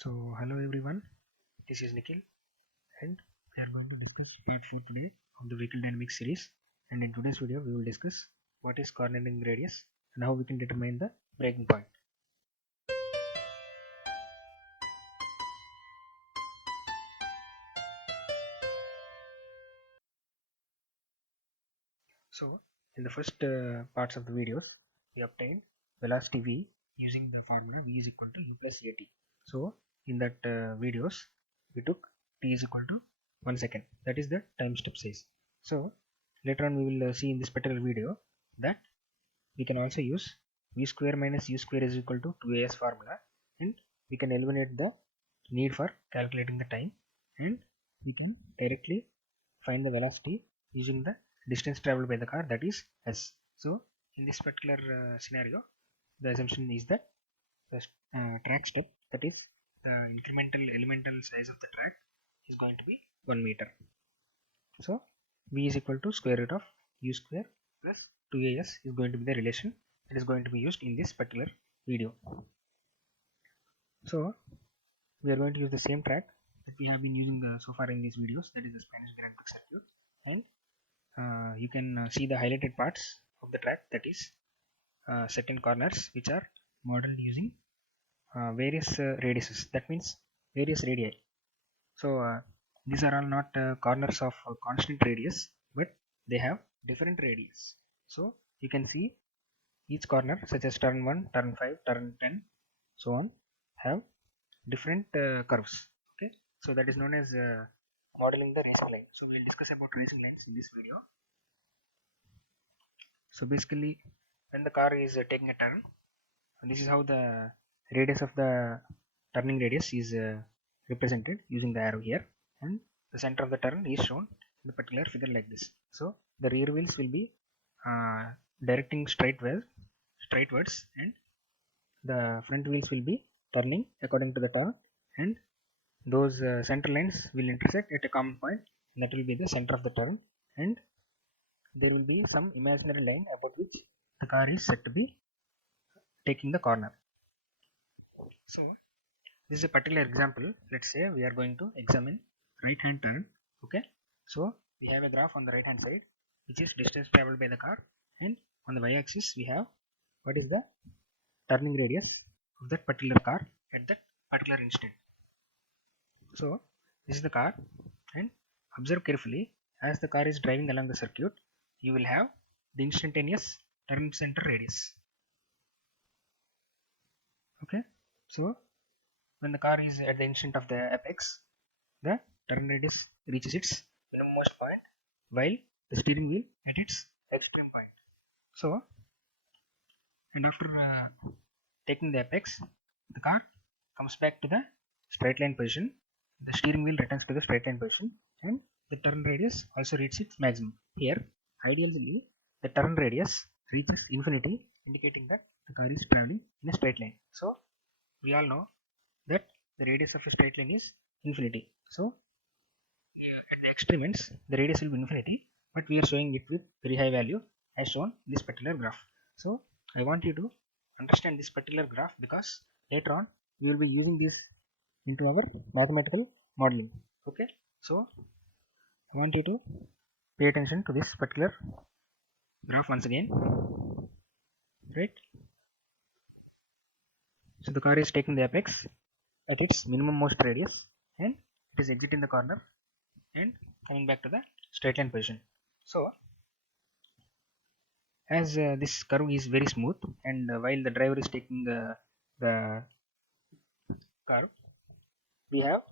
So, hello everyone, this is Nikhil and we are going to discuss part 4 today of the vehicle dynamics series. And in today's video, we will discuss what is cornering radius and how we can determine the breaking point. So, in the first parts of the videos, we obtained velocity v using the formula v is equal to u plus at. So, in that videos, we took t is equal to 1 second. That is the time step size. So, later on we will see in this particular video that we can also use v square minus u square is equal to 2as formula, and we can eliminate the need for calculating the time, and we can directly find the velocity using the distance traveled by the car, that is s. So in this particular scenario, the assumption is that the track step, that is the incremental elemental size of the track, is going to be 1 meter. So v is equal to square root of u square plus 2as is going to be the relation that is going to be used in this particular video. So we are going to use the same track that we have been using so far in these videos, that is the Spanish Grand Prix circuit, and you can see the highlighted parts of the track, that is certain corners which are modeled using various radiuses, that means various radii. So these are all not corners of constant radius, but they have different radius. So you can see each corner, such as turn 1, turn 5, turn 10, so on, have different curves. Okay, so that is known as modeling the racing line. So we will discuss about racing lines in this video. So basically, when the car is taking a turn, this is how the radius of the turning radius is represented using the arrow here, and the center of the turn is shown in the particular figure like this. So the rear wheels will be directing straightwards, and the front wheels will be turning according to the turn, and those center lines will intersect at a common point, and that will be the center of the turn, and there will be some imaginary line about which the car is said to be taking the corner. So this is a particular example. Let's say we are going to examine right hand turn. Okay, so we have a graph on the right hand side which is distance traveled by the car, and on the y-axis we have what is the turning radius of that particular car at that particular instant. So this is the car, and observe carefully. As the car is driving along the circuit, you will have the instantaneous turn center radius. Okay, so when the car is at the instant of the apex, the turn radius reaches its minimummost point, while the steering wheel at its extreme point. So, and after taking the apex, the car comes back to the straight line position. The steering wheel returns to the straight line position, and the turn radius also reaches its maximum. Here, ideally, the turn radius reaches infinity, indicating that the car is traveling in a straight line. So, we all know that the radius of a straight line is infinity. So, at the extreme ends, the radius will be infinity, but we are showing it with very high value as shown in this particular graph. So, I want you to understand this particular graph because later on we will be using this into our mathematical modeling. Okay, so I want you to pay attention to this particular graph once again, right? So the car is taking the apex at its minimum most radius, and it is exiting the corner and coming back to the straight line position. So as this curve is very smooth, and while the driver is taking the curve, we have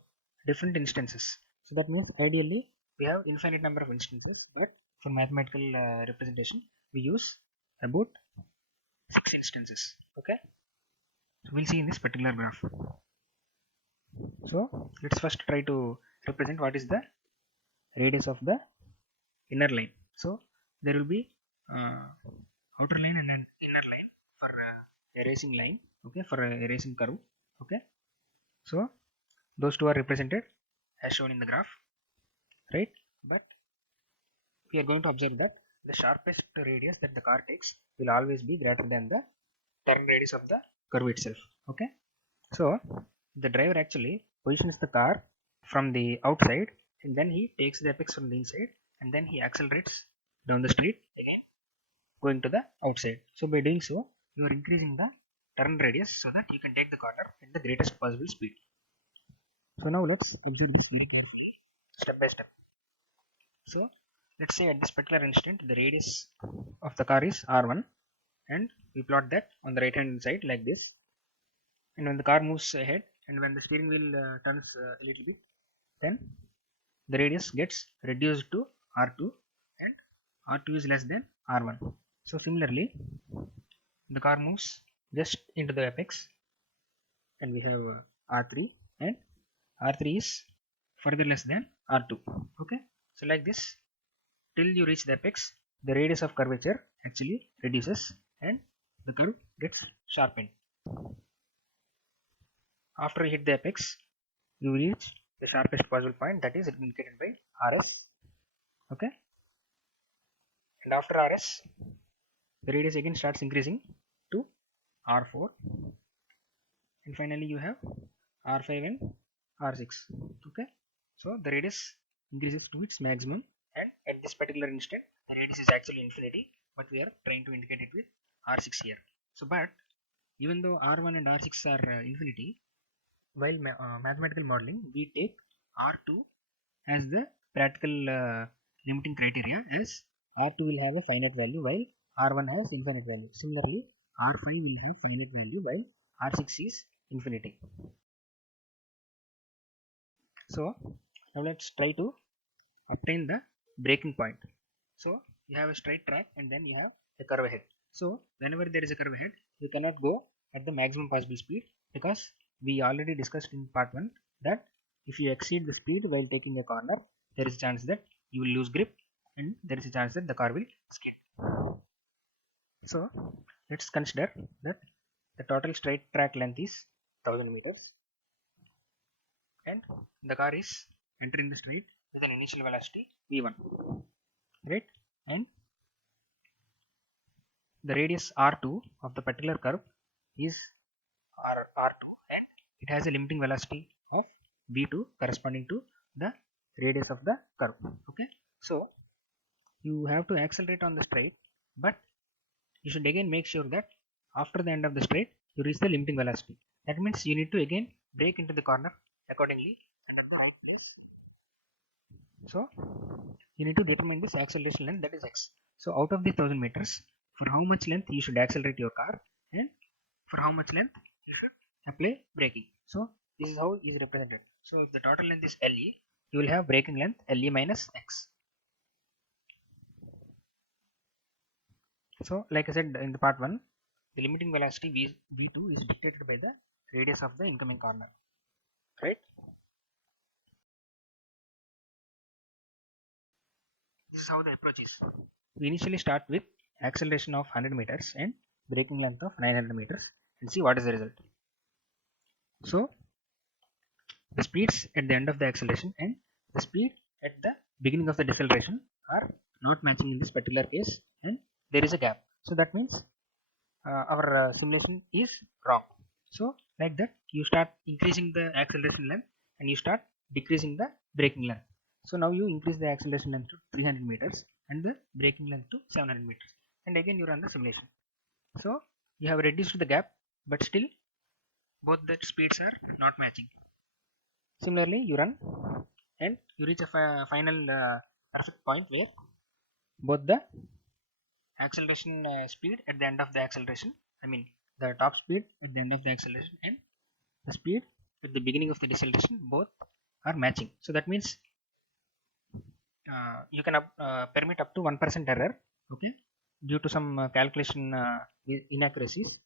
different instances. So that means ideally we have infinite number of instances, but for mathematical representation we use about 6 instances. Okay, so we'll see in this particular graph. So let's first try to represent what is the radius of the inner line. So there will be outer line and an inner line for a racing line. Okay, for a racing curve. Okay, so those two are represented as shown in the graph, right? But we are going to observe that the sharpest radius that the car takes will always be greater than the turn radius of the curve itself. Okay, so the driver actually positions the car from the outside, and then he takes the apex from the inside, and then he accelerates down the street again, going to the outside. So by doing so, you are increasing the turn radius so that you can take the corner at the greatest possible speed. So now let's observe this very carefully, step by step. So let's say at this particular instant the radius of the car is r1, and we plot that on the right hand side like this. And when the car moves ahead, and when the steering wheel turns a little bit, then the radius gets reduced to r2, and r2 is less than r1. So similarly, the car moves just into the apex, and we have r3, and r3 is further less than r2. Okay, so like this till you reach the apex, the radius of curvature actually reduces and the curve gets sharpened. After you hit the apex, you reach the sharpest possible point, that is indicated by rs. Okay, and after rs, the radius again starts increasing to r4, and finally you have r5 and r6. Okay, so the radius increases to its maximum, and at this particular instant the radius is actually infinity, but we are trying to indicate it with r6 here. So but even though r1 and r6 are infinity, while mathematical modeling we take r2 as the practical limiting criteria, as r2 will have a finite value while r1 has infinite value. Similarly, r5 will have finite value while r6 is infinity. So now let's try to obtain the breaking point. So you have a straight track, and then you have a curve ahead. So whenever there is a curve ahead, you cannot go at the maximum possible speed, because we already discussed in part 1 that if you exceed the speed while taking a corner, there is a chance that you will lose grip, and there is a chance that the car will skid. So let's consider that the total straight track length is 1000 meters, and the car is entering the street with an initial velocity v1, right? And the radius r2 of the particular curve is r2, and it has a limiting velocity of v2 corresponding to the radius of the curve. Okay, so you have to accelerate on the straight, but you should again make sure that after the end of the straight you reach the limiting velocity. That means you need to again brake into the corner accordingly and at the right place. So you need to determine this acceleration length, that is x. So out of the 1000 meters, for how much length you should accelerate your car, and for how much length you should apply braking. So this is how it is represented. So if the total length is LE, you will have braking length LE minus x. So like I said in the part 1, the limiting velocity v2 is dictated by the radius of the incoming corner, right? This is how the approach is. We initially start with acceleration of 100 meters and braking length of 900 meters and see what is the result. So the speeds at the end of the acceleration and the speed at the beginning of the deceleration are not matching in this particular case, and there is a gap. So that means our simulation is wrong. So like that, you start increasing the acceleration length and you start decreasing the braking length. So now you increase the acceleration length to 300 meters and the braking length to 700 meters, and again you run the simulation. So you have reduced the gap, but still both the speeds are not matching. Similarly, you run and you reach a final perfect point where both the acceleration speed at the end of the acceleration, I mean the top speed at the end of the acceleration and the speed at the beginning of the deceleration, both are matching. So that means you can permit up to 1% error, okay, due to some calculation inaccuracies.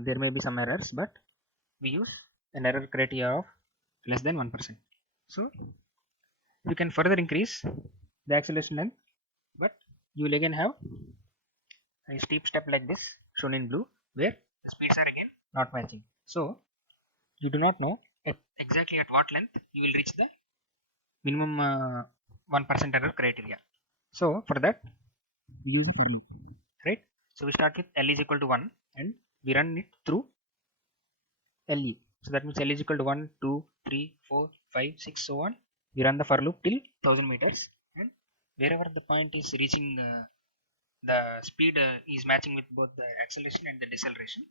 There may be some errors, but we use an error criteria of less than 1%. So you can further increase the acceleration length, but you will again have a steep step like this shown in blue, where the speeds are again not matching. So you do not know exactly at what length you will reach the minimum 1% error criteria. So for that we use LE, right? So we start with L is equal to 1 and we run it through LE. So that means L is equal to 1, 2, 3, 4, 5, 6, so on. We run the for loop till 1000 meters, and wherever the point is reaching the speed is matching with both the acceleration and the deceleration,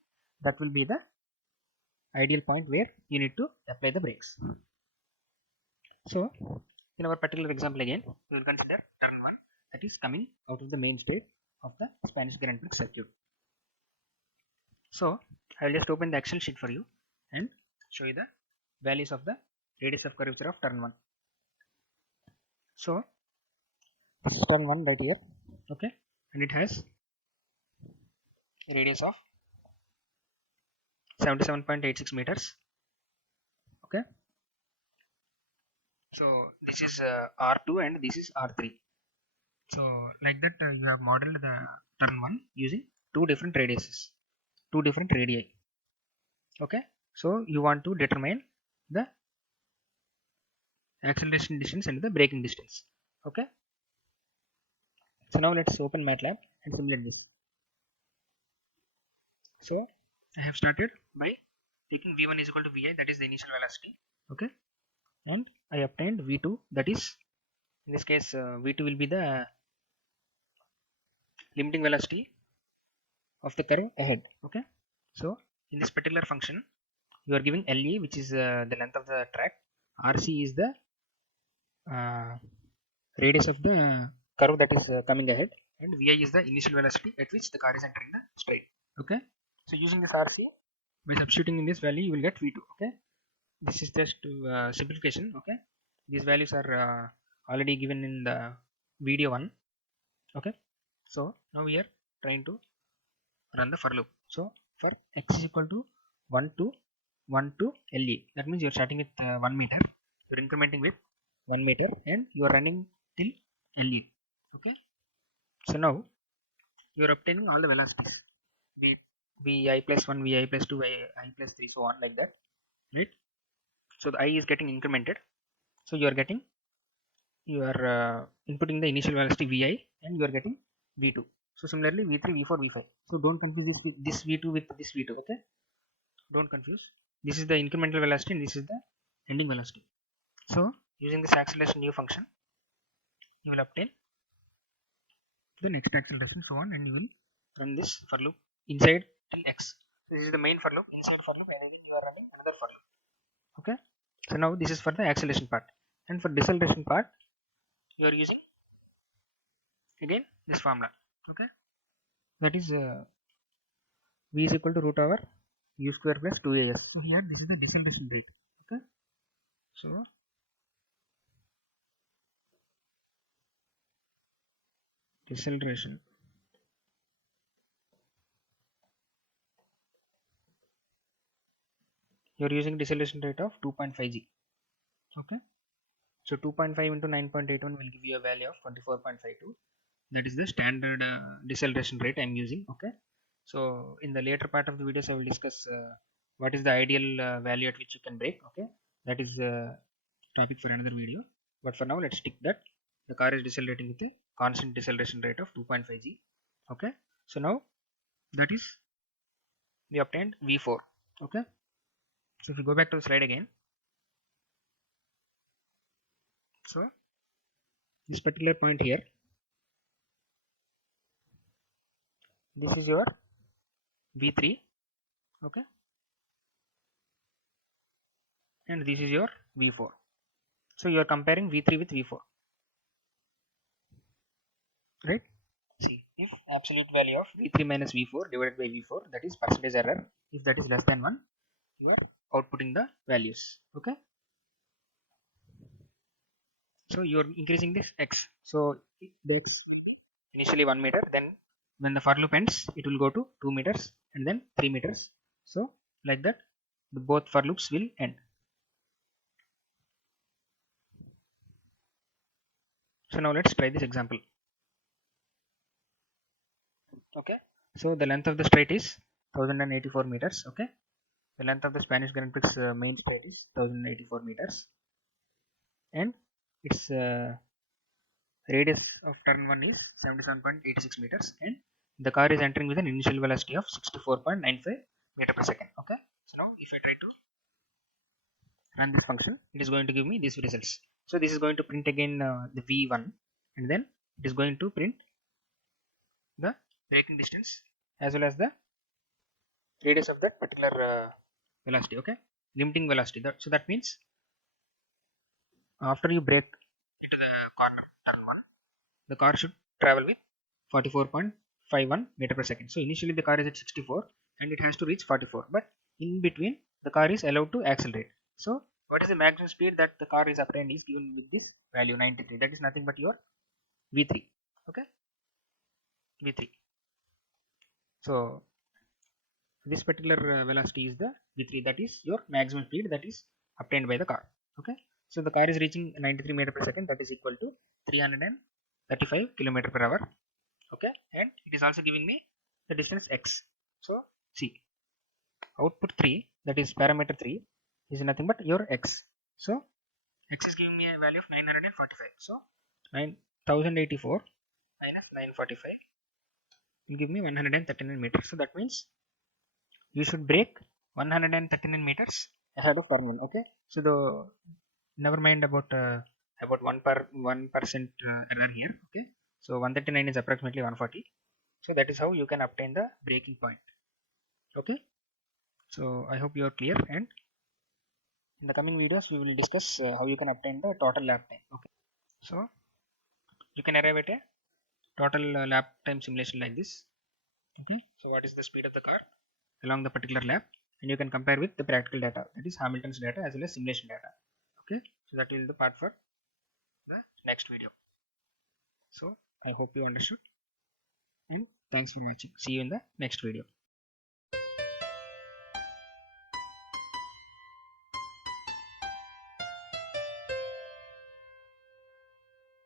that will be the ideal point where you need to apply the brakes. So in our particular example again, we will consider turn 1, that is coming out of the main state of the Spanish Grand Prix circuit. So I will just open the Excel sheet for you and show you the values of the radius of curvature of turn 1. So this is turn 1 right here, okay, and it has a radius of 77.86 meters, okay. So this is R2 and this is R3. So like that you have modeled the turn 1 using two different radiuses, two different radii, okay. So you want to determine the acceleration distance and the braking distance, okay. So now let's open MATLAB and simulate this. So I have started by taking v1 is equal to vi, that is the initial velocity, okay, and I obtained v2, that is in this case v2 will be the limiting velocity of the curve ahead, okay. So in this particular function you are giving Le, which is the length of the track, Rc is the radius of the curve that is coming ahead, and Vi is the initial velocity at which the car is entering the straight, okay. So using this Rc, by substituting in this value you will get V2, okay. This is just simplification, okay. These values are already given in the video 1, okay. So now we are trying to run the for loop. So for x is equal to 1 to 1 to Le, that means you are starting with 1 meter, you are incrementing with 1 meter and you are running till Le, okay. So now you are obtaining all the velocities, be it Vi plus 1, Vi plus 2, Vi plus 3, so on like that, right. So the I is getting incremented, so you are inputting the initial velocity Vi and you are getting V2. So similarly V3, V4, V5. So don't confuse this V2 with this V2, okay. Don't confuse. This is the incremental velocity and this is the ending velocity. So using this acceleration new function, you will obtain the next acceleration, so on, and you will run this for loop inside till x. This is the main for loop, inside for loop, and again you are running another for loop, okay. So now this is for the acceleration part, and for deceleration part you are using again this formula, okay. That is v is equal to root over u square plus 2as. So here this is the deceleration rate, okay. So deceleration, you are using deceleration rate of 2.5 g, okay. So 2.5 into 9.81 will give you a value of 24.52. That is the standard deceleration rate I am using, okay. So in the later part of the videos I will discuss what is the ideal value at which you can brake, okay. That is topic for another video, but for now let's stick that the car is decelerating with a constant deceleration rate of 2.5 g, okay. So now that is we obtained V4, okay. So if you go back to the slide again, so this particular point here, this is your V3, okay, and this is your V4. So you are comparing V3 with V4, right. See, if absolute value of V3 minus V4 divided by V4, that is percentage error, if that is less than 1, you are outputting the values, okay. So you are increasing this x, so the x initially 1 meter, then when the for loop ends it will go to 2 meters and then 3 meters, so like that the both for loops will end. So now let's try this example, okay. So the length of the straight is 1084 meters, okay. The length of the Spanish Grand Prix main straight is 1084 meters, and its radius of turn 1 is 77.86 meters, and the car is entering with an initial velocity of 64.95 meter per second, okay. So now if I try to run this function, it is going to give me these results. So this is going to print again the v1, and then it is going to print the braking distance as well as the radius of that particular velocity. Okay, limiting velocity. So that means after you brake into the corner turn 1, the car should travel with 44.51 meter per second. So initially the car is at 64 and it has to reach 44, but in between the car is allowed to accelerate. So what is the maximum speed that the car is obtained is given with this value 93. That is nothing but your v3. Okay, v3. So this particular velocity is the v3, that is your maximum speed that is obtained by the car. Okay, so the car is reaching 93 meter per second, that is equal to 335 kilometer per hour. Okay, and it is also giving me the distance x. So see, output 3, that is parameter 3, is nothing but your x. So x is giving me a value of 945. So 9084 minus 945 will give me 139 meters. So that means you should brake 139 meters ahead of turn 1. Okay, so the never mind about 1% error here. Okay, so 139 is approximately 140. So that is how you can obtain the braking point. Okay, so I hope you are clear, and in the coming videos we will discuss how you can obtain the total lap time. Okay, so you can arrive at a total lap time simulation like this. Okay, so what is the speed of the car along the particular lap, and you can compare with the practical data, that is Hamilton's data as well as simulation data. Okay, so that will be the part for the next video. So I hope you understood, and thanks for watching. See you in the next video.